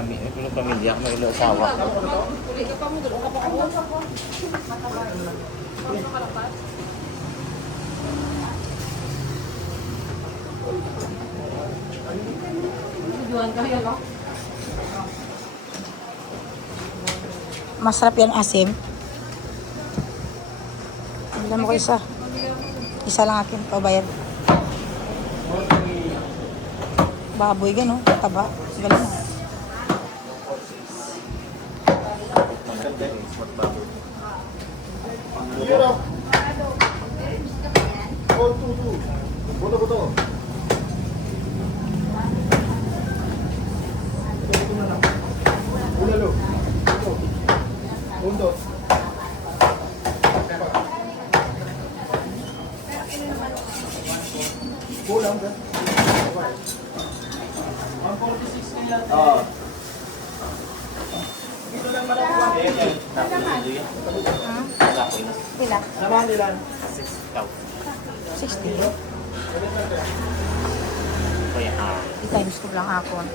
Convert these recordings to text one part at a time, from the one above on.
Kami, may pamilya, may ilo asawa. Masarap yan asim. Alam mo ko isa. Isa lang akin. Pabayad. Baboy gano. Taba. Galing mo. Pila? 60. Kaya I-times ko lang ako. 100.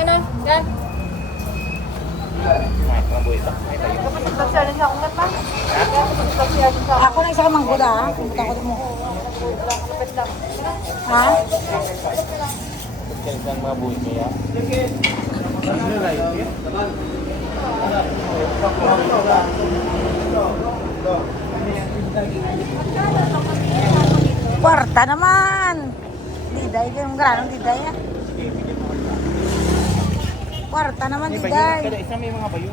Ganun, yan. Ako na isa ka mangguda ha. Pumunta ko mo. Ha? Kaya mga buhay kaya. Kwarta naman. Diday yung granong diday ha. Kwarta naman diday. Kada isa may mga bayo.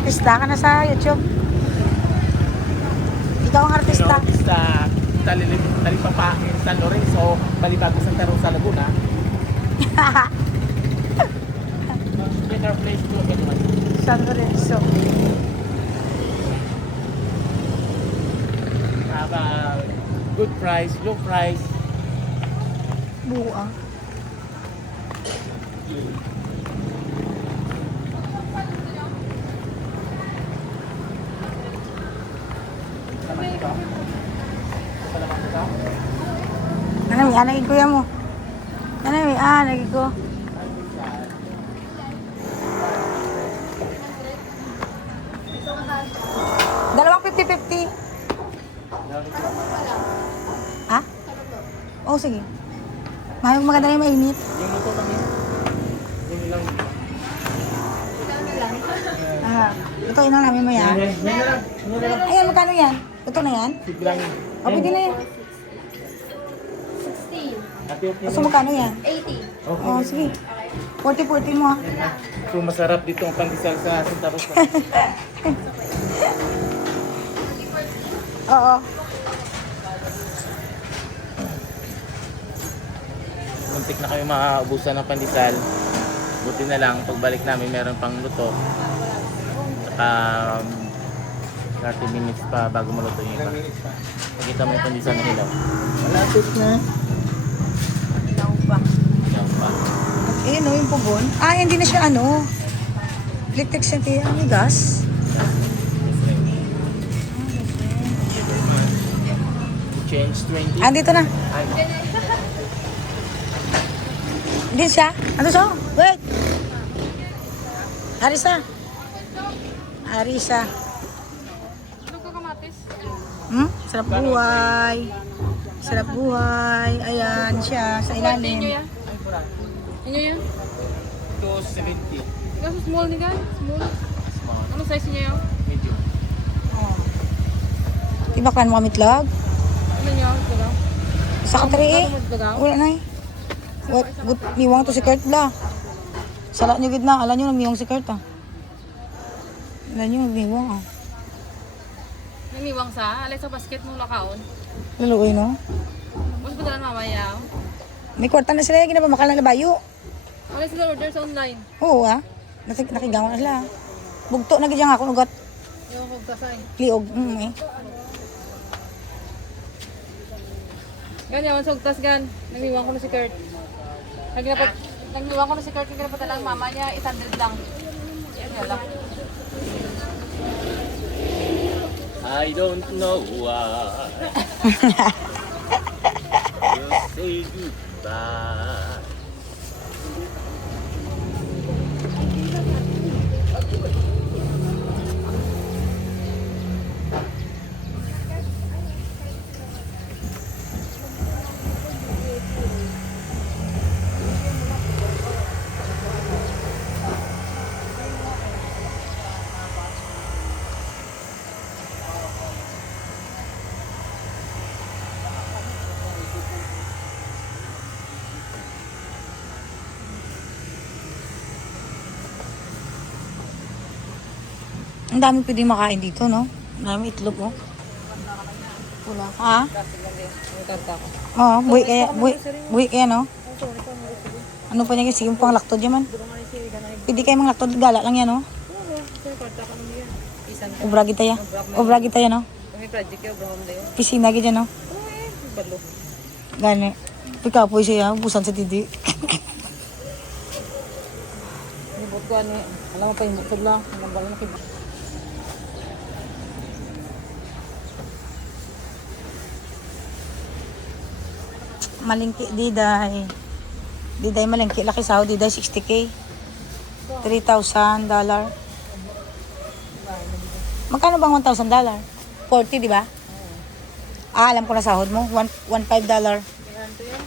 Artista ka na sa YouTube. Ikaw ang artista. Sa Talipapa, San Lorenzo, Balibago, Santa Rosa, Laguna. Better place to get money. San Lorenzo. Have a good price, low price. Buang. Nanay, naging kuya mo. Nanay, naging ko. Dalawang 50-50. Ha? Oo, sige. Mayroong maganda na yung mainit. Yung luto kami. Yung ilang. Ito, inang namin mo yan. Ayan, magkano yan? Ito na yan? Siglang. O, pwede na yan. 16. Gusto magkano yan? 80. Oo, sige. 40-40 mo ha. So masarap dito ang pandesal sa Santa Rosa. Oo. Muntik na kayo makaubusan ng pandesal. Buti na lang, pagbalik namin meron pang luto. Saka 30 minutes pa bago maluto yung iba. Pakita mo yung pandesal na hilaw. Malapit na. Ilaw pa. Hilaw pa. Ayun o, yung pugon. Hindi na siya ano. Electric siya kaya may gas. Change 20. Dito na. Ay, Hindi siya. Ano siya? Wait. Arisa. Arisa. Ano ka kamatis? Sarap buhay. Sarap buhay. Ayan siya sa Inyo ilalim. yan? Inyo yan? 270. Ikaw sa small ni ka? Small? Ano size niya yan? Medium. Diba kan mo kamitlog? Ano niya? Ito lang. Sa katri eh. Magdagaw? Wala na eh. What miwang to si Kurt bla. Sala nyo gid na. Alam nyo miwang si Kurt ah. Alam nyo miwang ah. Namiwang sa? Alay sa basket mo lakaon? Laluoy, no? Mas ba daan mamaya? May kwarta na sila, ginapamakal na labayo. Wala sila order sa online. Oo, ah. Nakigawa na sila. Bugto na gidyan ako, ugat. Yung magkasay. Liog. Eh. Ganyan, man sugtas gan. Nagniwan ko na si Kurt. Nagniwan ko na si Kurt. Nagniwan lang mama niya. 800 lang. Yan lang. I don't know why you say goodbye. Ang dami pwedeng makain dito, no? Ang dami itlog, oh. Wala. Ha? May karta ko. Oo, buhi kaya, no? Ano pa niya, sige pang laktod yan man. Pwede kayo mga laktod, gala lang yan, no? May karta ko naman yan. Isan ka. Ubra kita yan. Ubra kita yan, no? May project yung Abraham na yun. Pisina kita, no? Uy, balo. Gani. Pagkapoy siya, busan sa tidi. Nibot ko ano alam mo pa yung bukod lang. Alam ba lang nakibot. Malingki, diday. Diday malingki, laki sahod, diday 60K. $3,000. Magkano bang $1,000? 40, di ba? Ah, alam ko na sahod mo. $1,500. Tingnan to yun.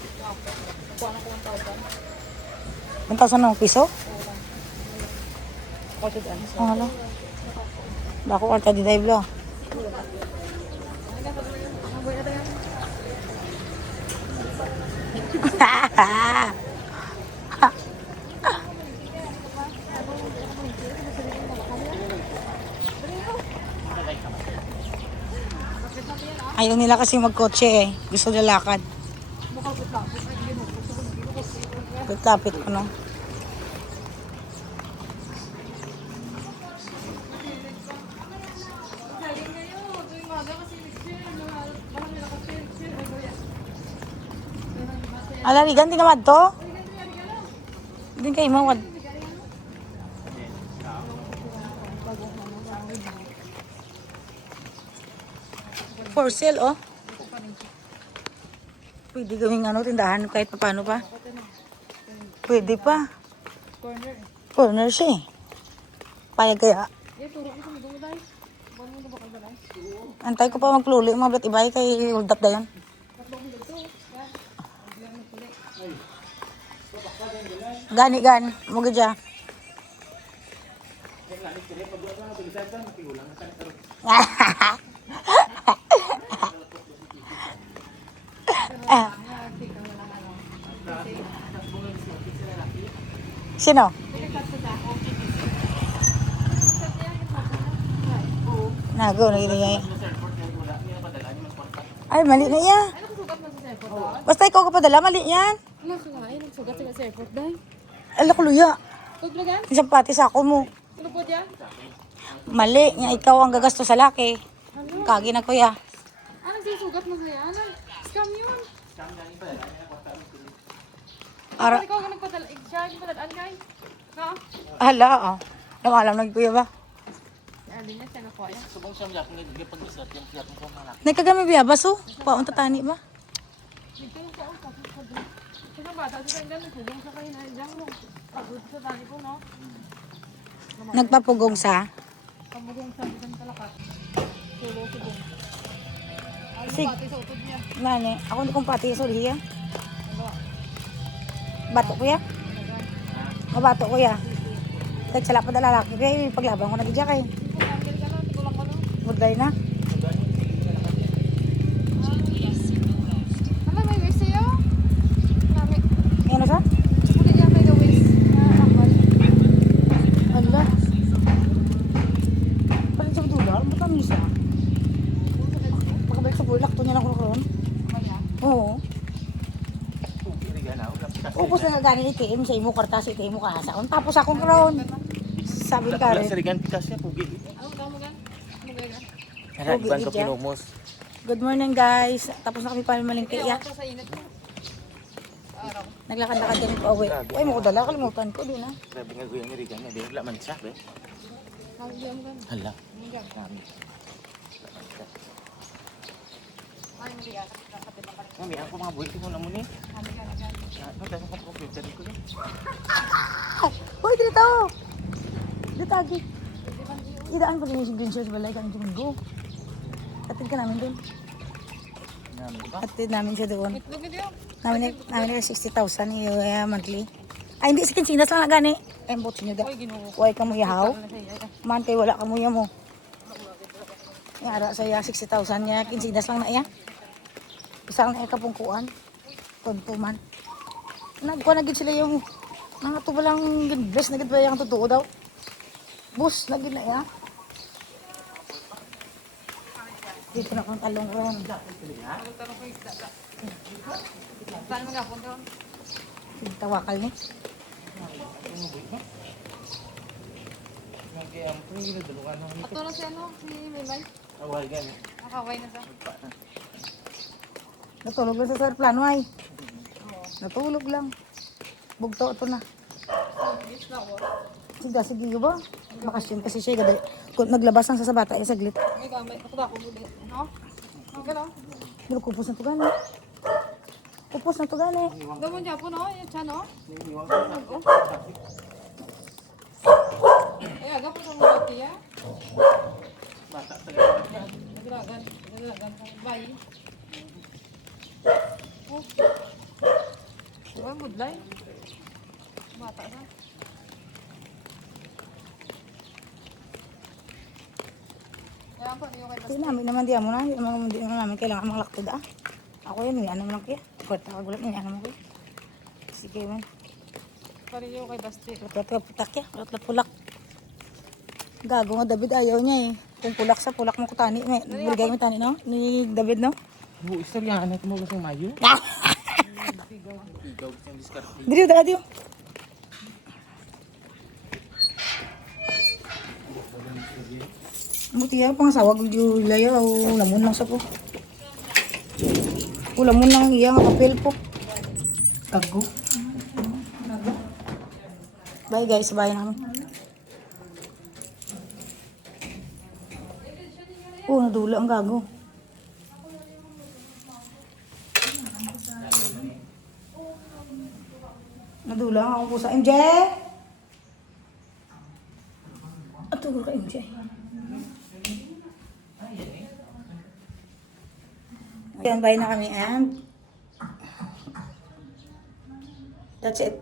Kuha na ko 1,000. 1,000 ng piso? Kasi daan. Ang hala. Bako kwarta diday blo. Ayaw nila kasi magkotse eh. Gusto nila lakad. Lapit ko, no? Alarigan, di naman to? Hindi kayo mawad. For sale, oh. Pwede gawing ano, tindahan kahit paano pa. Pwede pa. Corner. Corner siya eh. Payag kaya. Eh, turo ko sa mga dahil. Bano mo na ba kalbalay? Antay ko pa magpluli, mga blat ibay kay hold up da yan. Gani gan, mo gadya. Sino? Nago na gini niya. Ay, mali na iya. Ano sugat mo sa airport? Basta ikaw kapadala, mali yan. Ano sugat? Ay, nagsugat sa airport dahil. Ala ko luya. Tuglagan? Isang pati sa ako mo. Ano po dyan? Mali, nga ikaw ang gagasto sa laki. Kagi na kuya. Ano sugat mo sa'yo? Ano? Scam yun. Ara, Ikaw ka nagpadala. Siya nagpadalaan kay. Ha? hala, oh. Namalam na kuya ba? Alin na siya nakuha yan. Subong siya miyakong nagpag-isot yung siyakong sa mga Nagkagami biyabas oh. Paon tatani ba? Dito yung kaon ka. Kasi bata sa kanya nagpugong sa kayo na dyan mo. Pagod sa tani ko, no? Nagpapugong sa? Pagmugong sa isang talakat. Sulo-subong. Ano Sig- bati sa utod niya? Mani, ako hindi kong pati sa uliya. Bato kuya? Mabato kuya. Kahit sala pa na lalaki kaya paglaban ko nagidya kay. Tanggal ka na, tigulang ka na. Magday na. Ano, may waist sa'yo? Marami. Ano sa? Hindi niya may waist na akbal. Ala. Palit sa $2, matamis ah. Pagkabalik sa bulak, to niya lang ko karoon. Oo. Pugi rin gana. Upos na gani ATM sa imo karta sa ATM mo kasaon. Tapos akong karon. Sabi ka Wala rin. sa rigan pikas niya, pugi. Ano tamo gan? Ano gan? Iban ko Pugi, Ija. pinumos. Good morning guys. Tapos na kami palmalingke Kaya ya. wala sa init mo. Araw. Naglakad-lakad kami pa uwi. Uy, mo ko dala kalimutan ko din ha. Grabe nga guyang ni rigan niya. Di wala man siya, be. Kami diyan gan. Hala. Ano gan? Dami. Ay mo diya. Kapit pa rin. Mami, ako mga buhay ko na muna eh. Ano gan gan? Ano tayo sa computer ko eh. Uy, dito! Dito, Agi. Idaan pa rin yung green shirts balay kami tumunggo. Atid ka namin doon. Dami ba? Atid namin siya doon. Itlog ni diyo. Namin yung 60,000 yung monthly. Ay, hindi, si Kinsinas lang na gani. Ay, botso nyo daw. Oy ginuo. Huwag ka mo yahaw. Ano sa iya? Man, kay wala ka mo mo. Yung ara sa iya, 60,000 niya. Kinsinas lang na iya. Isang na ikapungkuan. Tonto man. Nagkuha na gid sila yung mga tubalang bless na gid ba yung totoo daw. Bus, na gid na iya. Dito na kong talong ron. Tarong ko isda. Saan magapon doon? Tawakal ni. Nag-iampo yung ginadulukan ng Ato na si ano? Si Milay. awal gan. Nakaway na sa. Natulog lang sa sir plano ay. Natulog lang. Bugto ito na. Beach na ko. Sige ba? Bakasyon kasi siya. Kung naglabas lang sa bata, saglit. May gamay. Ako ba ako ulit? No? Okay lang. Pero kupos na to gani. Kupos na to gani. Gamon niya po no? Yung chan no? Ay, aga po sa mga tiya. Bata talaga. Naglagan. Bayi. Oh. Ay, mudlay. Bata na. Kaya po, niyo kay Kasi namin naman di mo na. Di namin kailangan mga laktod ah. Ako yun, may ano lang kaya. Kwarta kagulat niya, ano mo kaya. Sige man. Pari niyo kay Basti. Lat-lat ka putak ya. Lat-lat pulak. Gago nga David, ayaw niya eh. Kung pulak sa pulak mo ko tani. Bilgay mo tani no? Ni David no? Bu, istoryahan na ito mo sa Mayo. Ikaw yung diskarte. Dito, dala dito. Buti yan, pang sawag yung layo, lamon lang sa po. Lamon lang iya nga papel po. Tago. Bye guys, bye namin. Nadula ang gago. Nadula ako po sa MJ. Atugol ka MJ. Ayan, bye na kami and that's it.